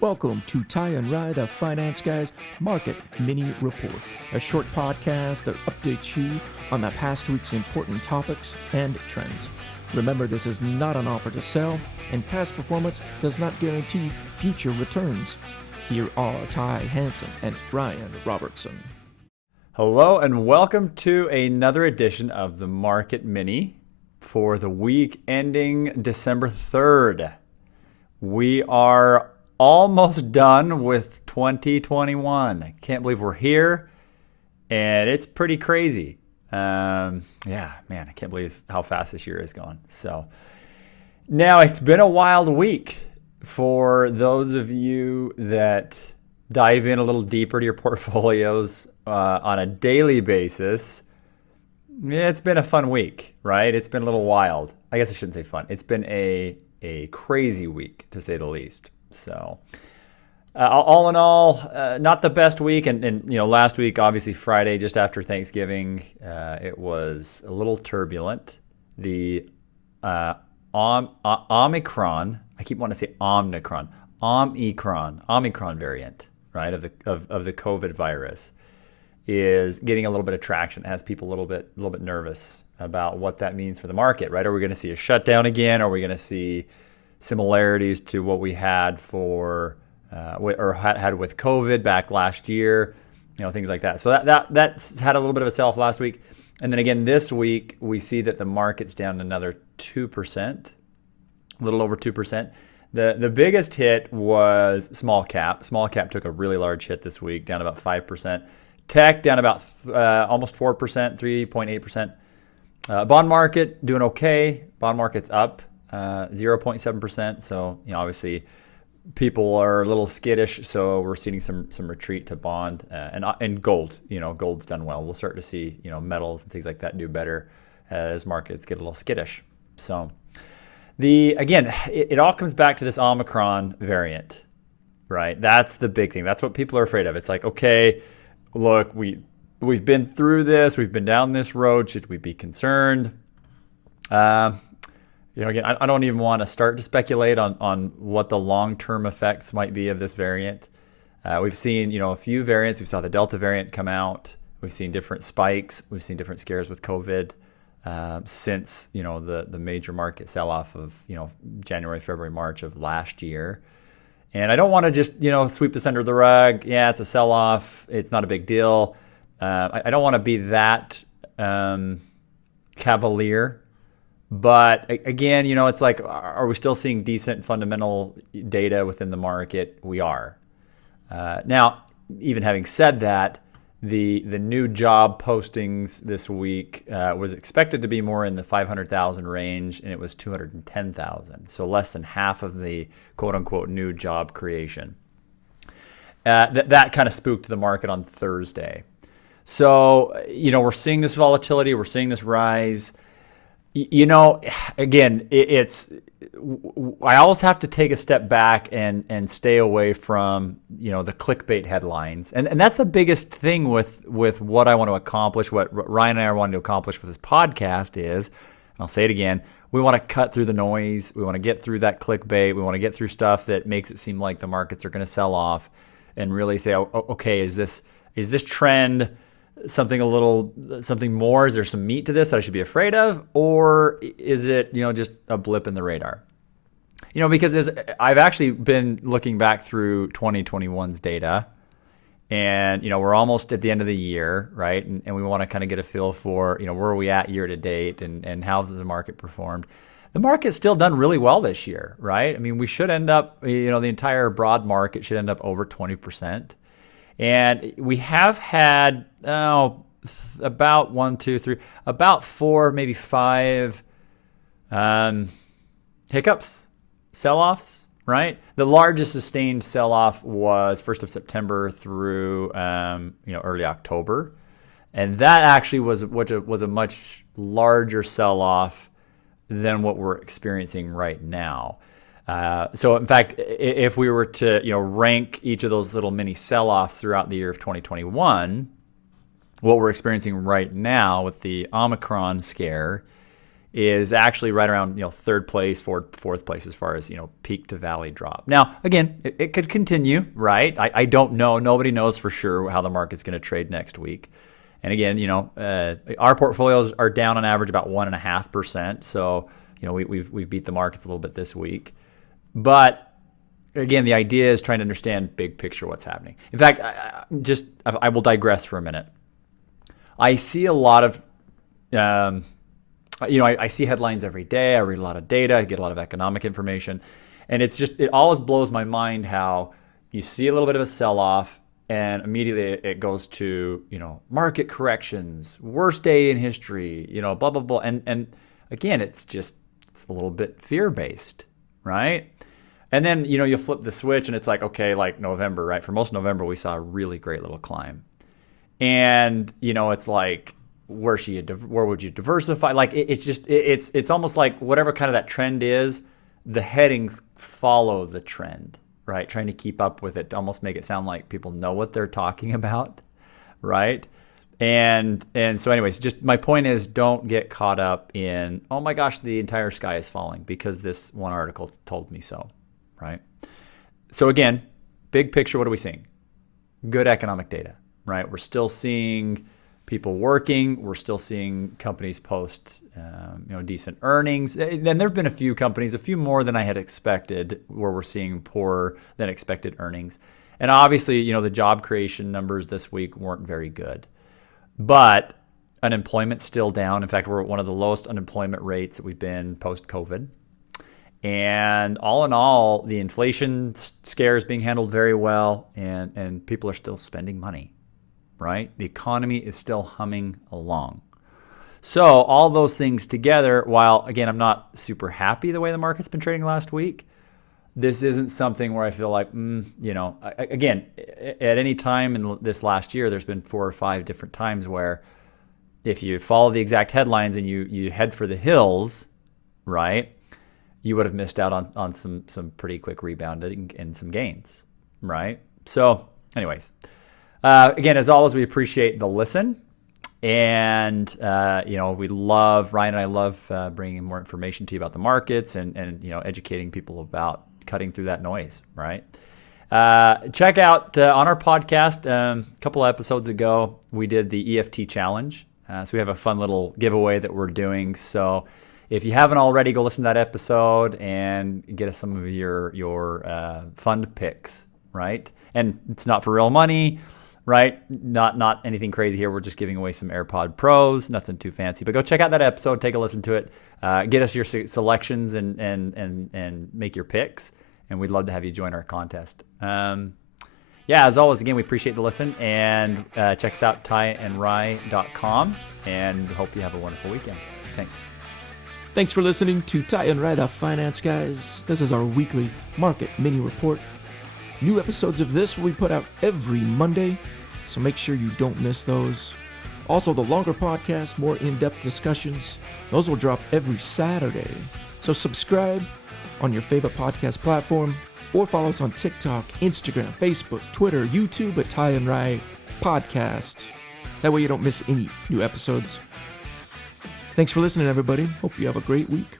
Welcome to Ty and Rye, the Finance Guys Market Mini Report, a short podcast that updates you on the past week's important topics and trends. Remember, this is not an offer to sell, and past performance does not guarantee future returns. Here are Ty Hansen and Ryan Robertson. Hello and welcome to another edition of the Market Mini for the week ending December 3rd. We are almost done with 2021. I can't believe we're here, and it's pretty crazy. I can't believe how fast this year is going. So now it's been a wild week for those of you that dive in a little deeper to your portfolios on a daily basis. It's been a fun week, right? It's been a little wild. I guess I shouldn't say fun. It's been a crazy week, to say the least. So all in all, not the best week. And last week, obviously Friday, just after Thanksgiving, it was a little turbulent. The Omicron, I keep wanting to say Omicron variant, right, of the COVID virus is getting a little bit of traction. It has people a little bit had about what that means for the market, right? Are we going to see a shutdown again? Are we going to see similarities to what we had had with COVID back last year, things like that. So that's had a little bit of a sell-off last week. And then again, this week, we see that the market's down another 2%, a little over 2%. The biggest hit was small cap. Small cap took a really large hit this week, down about 5%. Tech down about almost 4%, 3.8%. Bond market doing okay. Bond market's up 0.7%. So obviously people are a little skittish. So we're seeing some retreat to bond and gold. Gold's done well. We'll start to see metals and things like that do better as markets get a little skittish. So it all comes back to this Omicron variant, right? That's the big thing. That's what people are afraid of. It's like, okay, look, we've been through this. We've been down this road. Should we be concerned? Again, I don't even want to start to speculate on what the long-term effects might be of this variant. We've seen, a few variants. We saw the Delta variant come out. We've seen different spikes. We've seen different scares with COVID since, the major market sell-off of, January, February, March of last year. And I don't want to just, sweep this under the rug. Yeah, it's a sell-off. It's not a big deal. I don't want to be that cavalier. But again, it's like, are we still seeing decent fundamental data within the market? We are. Now, even having said that, the new job postings this week was expected to be more in the 500,000 range, and it was 210,000. So less than half of the quote-unquote new job creation. That kind of spooked the market on Thursday. So, we're seeing this volatility. We're seeing this rise. Again, I always have to take a step back and stay away from, the clickbait headlines. And that's the biggest thing with what I want to accomplish, what Ryan and I are wanting to accomplish with this podcast is, and I'll say it again, we want to cut through the noise. We want to get through that clickbait. We want to get through stuff that makes it seem like the markets are going to sell off and really say, okay, is this trend something more? Is there some meat to this that I should be afraid of? Or is it, just a blip in the radar? Because I've actually been looking back through 2021's data and, we're almost at the end of the year, right? And we want to kind of get a feel for, where are we at year to date and how has the market performed? The market's still done really well this year, right? I mean, we should end up, the entire broad market should end up over 20%. And we have had about 4, maybe 5 hiccups, sell-offs, right? The largest sustained sell-off was 1st of September through early October, and that actually was a much larger sell-off than what we're experiencing right now. So in fact, if we were to rank each of those little mini sell-offs throughout the year of 2021, what we're experiencing right now with the Omicron scare is actually right around third place, fourth place as far as peak to valley drop. Now, again, it could continue, right? I don't know. Nobody knows for sure how the market's going to trade next week. And again, our portfolios are down on average about 1.5%. So we've beat the markets a little bit this week. But again, the idea is trying to understand big picture what's happening. In fact, I will digress for a minute. I see a lot of I see headlines every day. I read a lot of data. I get a lot of economic information. And it always blows my mind how you see a little bit of a sell-off and immediately it goes to, market corrections, worst day in history, blah, blah, blah. And again, it's a little bit fear-based, right? And then, you flip the switch and it's like, okay, like November, right? For most of November, we saw a really great little climb. And, it's like, where would you diversify? Like it's almost like whatever kind of that trend is, the headings follow the trend, right? Trying to keep up with it to almost make it sound like people know what they're talking about, right? And so anyways, just my point is don't get caught up in, oh my gosh, the entire sky is falling because this one article told me so, right? So again, big picture, what are we seeing? Good economic data, right? We're still seeing people working. We're still seeing companies post, decent earnings. And there have been a few companies, a few more than I had expected, where we're seeing poorer than expected earnings. And obviously, the job creation numbers this week weren't very good. But unemployment's still down. In fact, we're at one of the lowest unemployment rates that we've been post-COVID. And all in all, the inflation scare is being handled very well, and people are still spending money. Right? The economy is still humming along. So all those things together, while again, I'm not super happy the way the market's been trading last week, this isn't something where I feel like, again, at any time in this last year, there's been 4 or 5 different times where if you follow the exact headlines and you head for the hills, right, you would have missed out on some pretty quick rebounding and some gains, right? So anyways, again, as always, we appreciate the listen, and Ryan and I love bringing more information to you about the markets and educating people about cutting through that noise, right? Check out on our podcast a couple of episodes ago, we did the EFT challenge. So we have a fun little giveaway that we're doing. So if you haven't already, go listen to that episode and get us some of your fund picks, right? And it's not for real money. Right? Not anything crazy here. We're just giving away some AirPod Pros, nothing too fancy. But go check out that episode, take a listen to it, get us your selections and make your picks. And we'd love to have you join our contest. As always, again, we appreciate the listen, and check us out, tyandrye.com, and hope you have a wonderful weekend. Thanks. Thanks for listening to Ty and Rye, the Finance Guys. This is our weekly market mini report. New episodes of this will be put out every Monday, so make sure you don't miss those. Also, the longer podcast, more in-depth discussions, those will drop every Saturday. So subscribe on your favorite podcast platform, or follow us on TikTok, Instagram, Facebook, Twitter, YouTube at Ty and Rye Podcast. That way you don't miss any new episodes. Thanks for listening, everybody. Hope you have a great week.